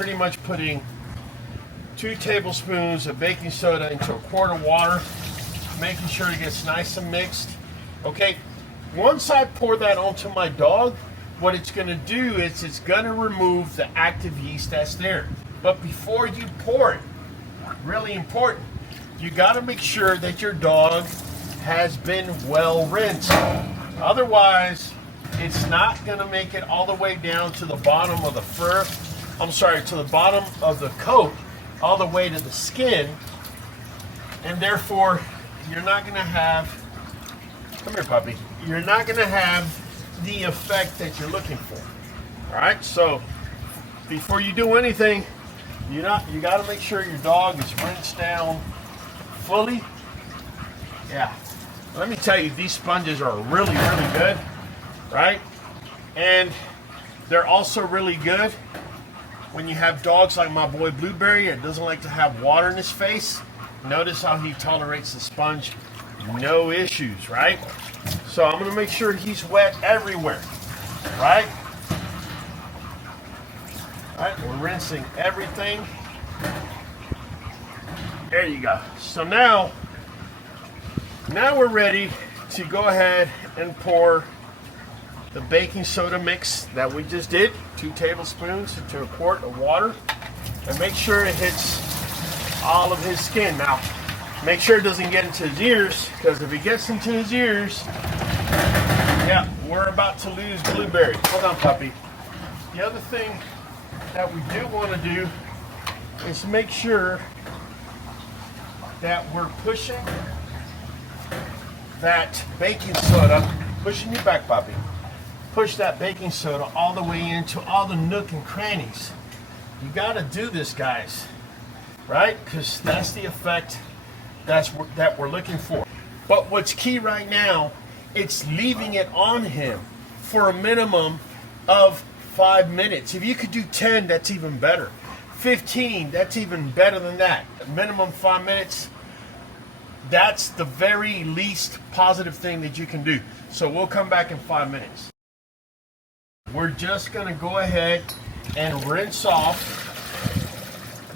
pretty much putting 2 tablespoons of baking soda into a quart of water, making sure it gets nice and mixed. Okay, once I pour that onto my dog, what it's going to do is it's going to remove the active yeast that's there. But before you pour it, really important, you got to make sure that your dog has been well rinsed. Otherwise, it's not going to make it all the way down to the bottom of the fur. I'm sorry, to the bottom of the coat, all the way to the skin. And therefore, you're not going to have, come here puppy, you're not going to have the effect that you're looking for. All right, so before you do anything, you got to make sure your dog is rinsed down fully. Yeah, let me tell you, these sponges are really, really good, right? And they're also really good when you have dogs like my boy Blueberry that doesn't like to have water in his face. Notice how he tolerates the sponge, no issues, right? So I'm gonna make sure he's wet everywhere, right? All right, we're rinsing everything. There you go. So now we're ready to go ahead and pour the baking soda mix that we just did, 2 tablespoons into a quart of water, and make sure it hits all of his skin. Now, make sure it doesn't get into his ears, because if it gets into his ears, yeah, we're about to lose Blueberry. Hold on, puppy. The other thing that we do want to do is make sure that we're pushing that baking soda, pushing you back, puppy. Push that baking soda all the way into all the nook and crannies. You got to do this, guys, right? Because that's the effect that we're looking for. But what's key right now, it's leaving it on him for a minimum of 5 minutes. If you could do 10, that's even better. 15, that's even better than that. Minimum 5 minutes. That's the very least positive thing that you can do. So we'll come back in 5 minutes. We're just gonna go ahead and rinse off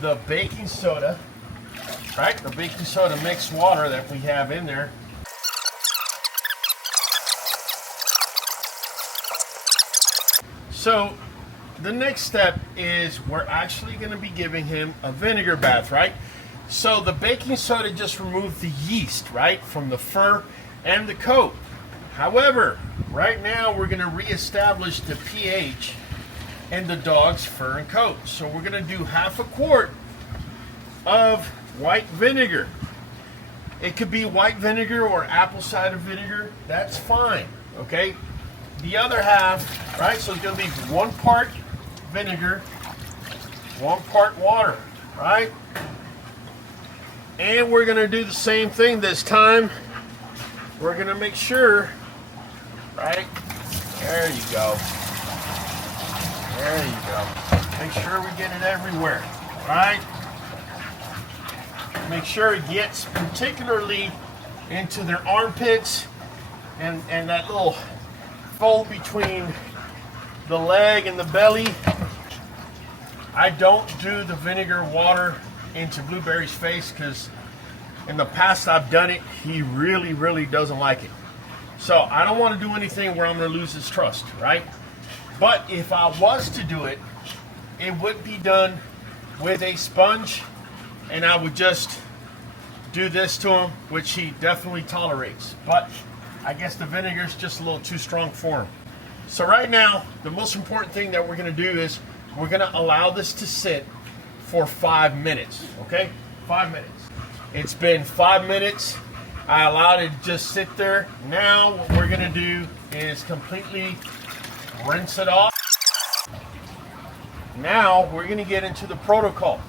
the baking soda, right? The baking soda mixed water that we have in there. So the next step is we're actually gonna be giving him a vinegar bath, right? So the baking soda just removed the yeast, right, from the fur and the coat. However, right now we're going to reestablish the pH in the dog's fur and coat. So we're going to do half a quart of white vinegar. It could be white vinegar or apple cider vinegar. That's fine, okay? The other half, right, so it's going to be 1 part vinegar, 1 part water, right? And we're going to do the same thing this time. We're going to make sure, right? There you go. There you go. Make sure we get it everywhere, right? Make sure it gets particularly into their armpits and that little fold between the leg and the belly. I don't do the vinegar water into Blueberry's face because in the past I've done it. He really, really doesn't like it. So I don't want to do anything where I'm going to lose his trust, right? But if I was to do it, it would be done with a sponge, and I would just do this to him, which he definitely tolerates. But I guess the vinegar is just a little too strong for him. So right now, the most important thing that we're going to do is we're going to allow this to sit for 5 minutes, okay? 5 minutes. It's been 5 minutes. I allowed it to just sit there. Now what we're gonna do is completely rinse it off. Now we're gonna get into the protocol.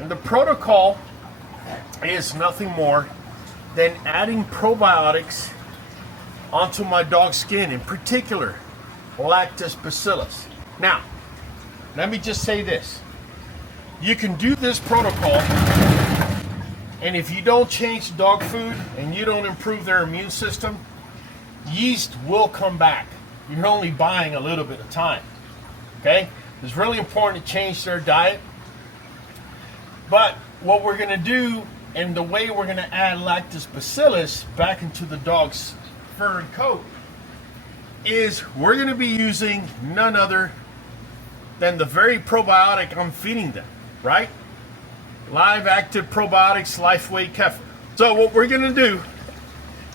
And the protocol is nothing more than adding probiotics onto my dog's skin, in particular, lactobacillus. Now, let me just say this. You can do this protocol, and if you don't change dog food and you don't improve their immune system, yeast will come back. You're only buying a little bit of time, okay? It's really important to change their diet. But what we're going to do, and the way we're going to add lactobacillus back into the dog's fur and coat, is we're going to be using none other than the very probiotic I'm feeding them, right? Live active probiotics, LifeWeight Kefir. So what we're going to do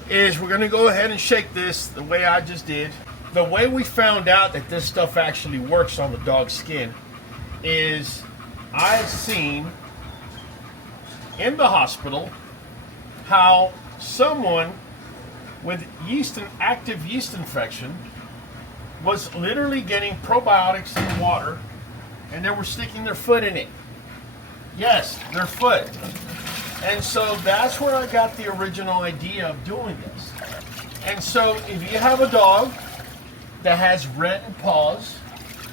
is we're going to go ahead and shake this the way I just did. The way we found out that this stuff actually works on the dog's skin is I've seen in the hospital how someone with an active yeast infection was literally getting probiotics in water, and they were sticking their foot in it. Yes, their foot. And so that's where I got the original idea of doing this. And so if you have a dog that has retin paws,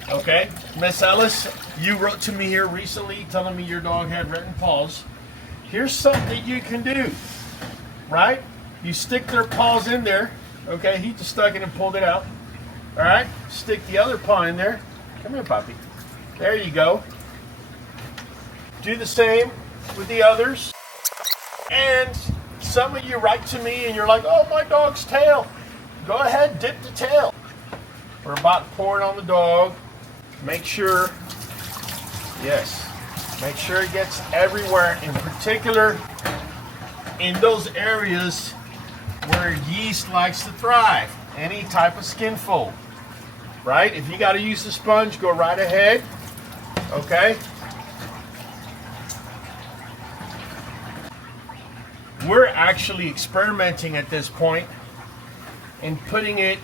okay, Miss Ellis, you wrote to me here recently telling me your dog had retin paws. Here's something you can do, right? You stick their paws in there, okay? He just stuck it and pulled it out. All right, stick the other paw in there. Come here, puppy. There you go. Do the same with the others. And some of you write to me and you're like, oh, my dog's tail. Go ahead, dip the tail. We're about to pour it on the dog. Make sure, yes, make sure it gets everywhere, in particular in those areas where yeast likes to thrive. Any type of skin fold, right? If you got to use the sponge, go right ahead, okay? We're actually experimenting at this point and putting it,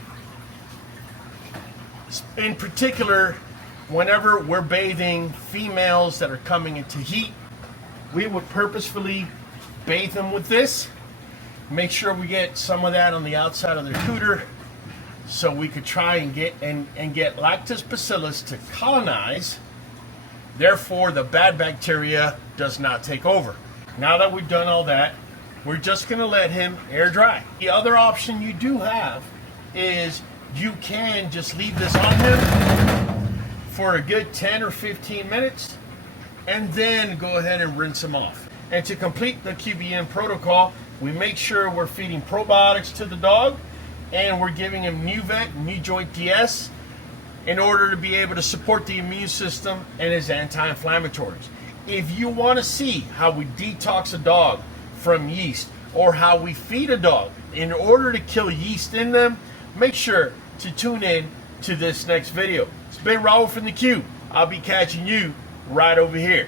in particular, whenever we're bathing females that are coming into heat, we would purposefully bathe them with this. Make sure we get some of that on the outside of their cooter, so we could try and get lactobacillus to colonize. Therefore, the bad bacteria does not take over. Now that we've done all that, we're just going to let him air dry. The other option you do have is you can just leave this on him for a good 10 or 15 minutes and then go ahead and rinse him off. And to complete the QBN protocol, we make sure we're feeding probiotics to the dog, and we're giving him Nuvet NuJoint DS in order to be able to support the immune system and his anti-inflammatories. If you want to see how we detox a dog from yeast, or how we feed a dog in order to kill yeast in them, make sure to tune in to this next video. It's been Raul from the Cube. I'll be catching you right over here.